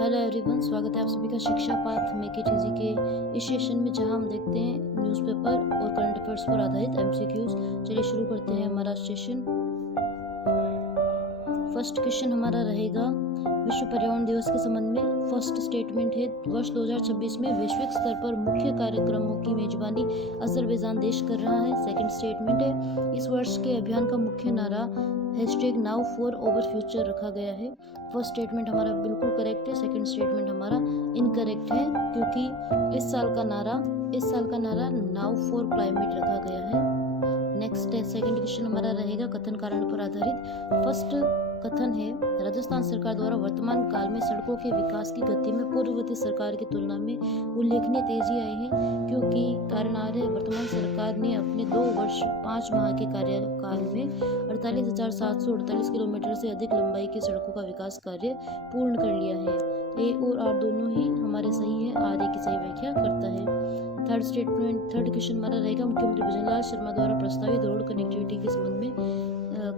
Hello everyone, स्वागत है आप सभी का शिक्षा पाठ मेक इट इजी के इस सेशन में, जहां हम देखते हैं न्यूज़पेपर और करंट अफेयर्स पर आधारित एमसीक्यूज। चलिए शुरू करते हैं हमारा सेशन। फर्स्ट क्वेश्चन हमारा रहेगा विश्व पर्यावरण दिवस के संबंध में। फर्स्ट स्टेटमेंट है, वर्ष 2026 में वैश्विक स्तर पर मुख्य कार्यक्रमों की मेजबानी अजरबैजान देश कर रहा है। सेकंड स्टेटमेंट है, इस वर्ष के अभियान का मुख्य नारा #NowForOurFuture रखा गया है। फर्स्ट स्टेटमेंट हमारा बिल्कुल करेक्ट है, सेकंड स्टेटमेंट हमारा इनकरेक्ट है, क्योंकि इस साल का नारा नाउ फॉर क्लाइमेट रखा गया है। नेक्स्ट है, सेकंड क्वेश्चन हमारा रहेगा कथन कारण पर आधारित। फर्स्ट कथन है, राजस्थान सरकार द्वारा वर्तमान काल में सड़कों के विकास की गति में पूर्ववर्ती सरकार की तुलना में उल्लेखनीय तेजी आई है, क्योंकि कारण आ रहे वर्तमान सरकार ने अपने 2 वर्ष 5 माह के कार्यकाल में 48,748 किलोमीटर से अधिक लंबाई की सड़कों का विकास कार्य पूर्ण कर लिया है। ए और आर दोनों ही हमारे सही है, आर ए की सही व्याख्या करता है। थर्ड क्वेश्चन हमारा रहेगा, मुख्यमंत्री भजनलाल शर्मा द्वारा प्रस्तावित रोड कनेक्टिविटी के संबंध में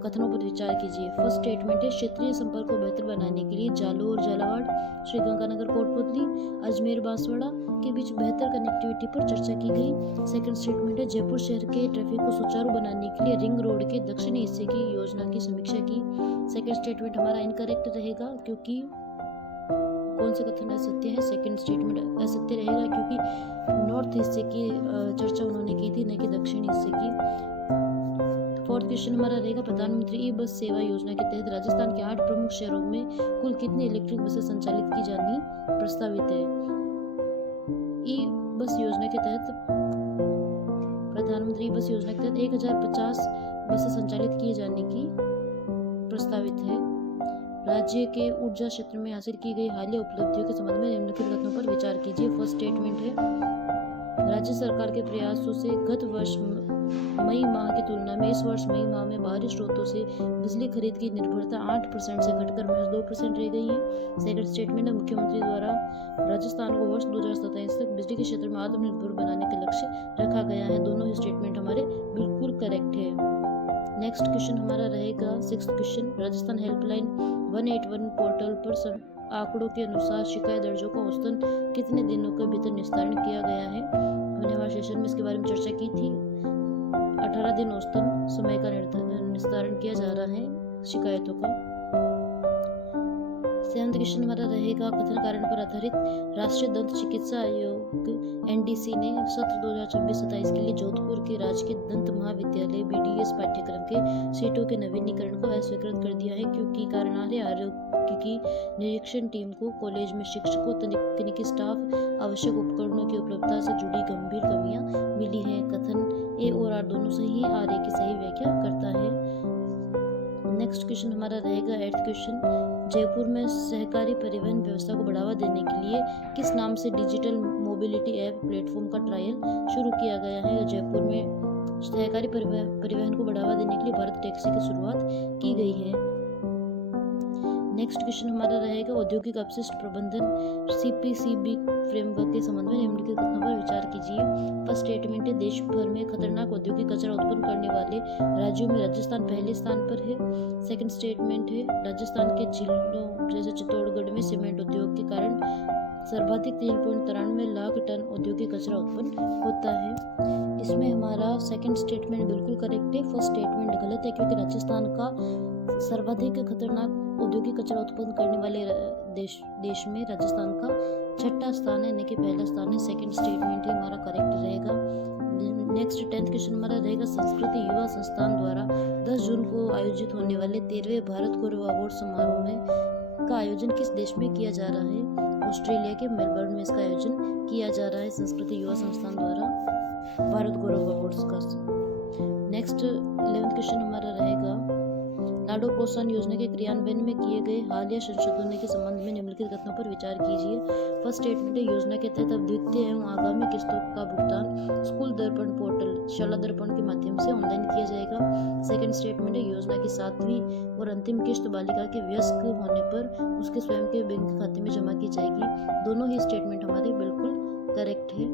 कथनों पर विचार कीजिए। फर्स्ट स्टेटमेंट है, क्षेत्रीय संपर्क को बेहतर बनाने के लिए जालोर झालावाड़, श्रीगंगानगर कोटपुतली, अजमेर बांसवाड़ा के बीच बेहतर कनेक्टिविटी पर चर्चा की गई। सेकंड स्टेटमेंट है, जयपुर शहर के ट्रैफिक को सुचारू बनाने के लिए रिंग रोड के दक्षिणी हिस्से की योजना की समीक्षा की। सेकंड स्टेटमेंट हमारा इनकरेक्ट रहेगा, क्योंकि कौन से कथन असत्य है? सेकंड स्टेटमेंट असत्य रहेगा, क्योंकि नॉर्थ हिस्से की चर्चा उन्होंने की थी, न कि दक्षिण हिस्से की। फोर्थ क्वेश्चन हमारा रहेगा, प्रधानमंत्री ई बस सेवा योजना के तहत राजस्थान के 8 प्रमुख शहरों में कुल कितनी इलेक्ट्रिक बसें संचालित की जानी प्रस्तावित है? ई बस योजना के तहत प्रधानमंत्री ई बस योजना के तहत 1050 बसें संचालित किए जाने की प्रस्तावित है। राज्य के ऊर्जा क्षेत्र में हासिल की गई हालिया उपलब्धियों के संबंध में निम्नलिखित कथनों पर विचार कीजिए। फर्स्ट स्टेटमेंट है, राज्य सरकार के प्रयासों से गत वर्ष मई माह की तुलना में इस वर्ष मई माह में बाहरी स्रोतों से बिजली खरीद की निर्भरता 8% से घटकर -2% रह गई है। सेकंड स्टेटमेंट है, मुख्यमंत्री द्वारा राजस्थान को वर्ष 2027 तक बिजली के क्षेत्र में आत्मनिर्भर बनाने का लक्ष्य रखा गया है। दोनों ही स्टेटमेंट हमारे बिल्कुल करेक्ट है। नेक्स्ट क्वेश्चन हमारा रहेगा sixth question, Rajasthan helpline 181 portal पर आंकड़ों के अनुसार शिकायत दर्जों का औसतन कितने दिनों के भीतर निस्तारण किया गया है? हमने हमारे सेशन में इसके बारे में चर्चा की थी। 18 दिन औसतन समय का निस्तारण किया जा रहा है शिकायतों का। सेवंथ क्वेश्चन हमारा रहेगा कथन कारण पर आधारित। राष्ट्रीय दंत चिकित्सा आयोग NDC ने सत्र 2026-27 के लिए जोधपुर के राजकीय दंत महाविद्यालय BDS पाठ्यक्रम के सीटों के नवीनीकरण को अस्वीकृत कर दिया है, क्योंकि कारणार्थ आरोग्य की निरीक्षण टीम को कॉलेज में शिक्षकों, तकनीकी स्टाफ, आवश्यक उपकरणों की उपलब्धता से जुड़ी गंभीर कमियां मिली हैं। कथन ए और आर दोनों सही है, आर ए की सही व्याख्या करता है। नेक्स्ट क्वेश्चन हमारा रहेगा 8th क्वेश्चन, जयपुर में सहकारी परिवहन व्यवस्था को बढ़ावा देने के लिए किस नाम से डिजिटल मोबिलिटी ऐप प्लेटफॉर्म का ट्रायल शुरू किया गया है? जयपुर में सहकारी परिवहन को बढ़ावा देने के लिए भारत टैक्सी की शुरुआत की गई है। नेक्स्ट क्वेश्चन हमारा रहेगा औद्योगिक अपशिष्ट प्रबंधन CPCB फ्रेमवर्क के संबंध में निम्नलिखित कथनों पर विचार कीजिए। फर्स्ट स्टेटमेंट है, देश भर में खतरनाक औद्योगिक कचरा उत्पन्न करने वाले राज्यों में राजस्थान पहले स्थान पर है। सेकंड स्टेटमेंट है, राजस्थान के जिलों जैसे चित्तौड़गढ़ में सीमेंट उद्योग के कारण सर्वाधिक 3.93 लाख टन औद्योगिक कचरा उत्पन्न होता है। इसमें हमारा सेकंड स्टेटमेंट बिल्कुल करेक्ट है, फर्स्ट स्टेटमेंट गलत है, क्योंकि राजस्थान का सर्वाधिक खतरनाक औद्योगिक कचरा उत्पन्न करने वाले देश में राजस्थान का 6ठा स्थान है, न कि पहला स्थान है। सेकंड स्टेटमेंट ही हमारा करेक्ट रहेगा। नेक्स्ट 10th क्वेश्चन हमारा रहेगा, संस्कृति युवा संस्थान द्वारा 10 जून को आयोजित होने वाले 13वें भारत गौरव अवार्ड समारोह में का आयोजन किस देश में किया जा रहा है? ऑस्ट्रेलिया के मेलबर्न में इसका आयोजन किया जा रहा है संस्कृति युवा संस्थान द्वारा भारत गौरव अवार्ड्स का। नेक्स्ट 11th क्वेश्चन हमारा रहेगा, लाडो प्रोत्साहन योजना के क्रियान्वयन में किए गए हालिया संशोधनों के संबंध में निम्नलिखित कथनों पर विचार कीजिए। फर्स्ट स्टेटमेंट है, योजना के तहत अब द्वितीय एवं आगामी किस्तों का भुगतान स्कूल दर्पण पोर्टल शाला दर्पण के माध्यम से ऑनलाइन किया जाएगा। सेकंड स्टेटमेंट है, योजना की 7वीं और अंतिम किस्त बालिका के वयस्क होने पर उसके स्वयं के बैंक खाते में जमा की जाएगी। दोनों ही स्टेटमेंट हमारे बिल्कुल करेक्ट है।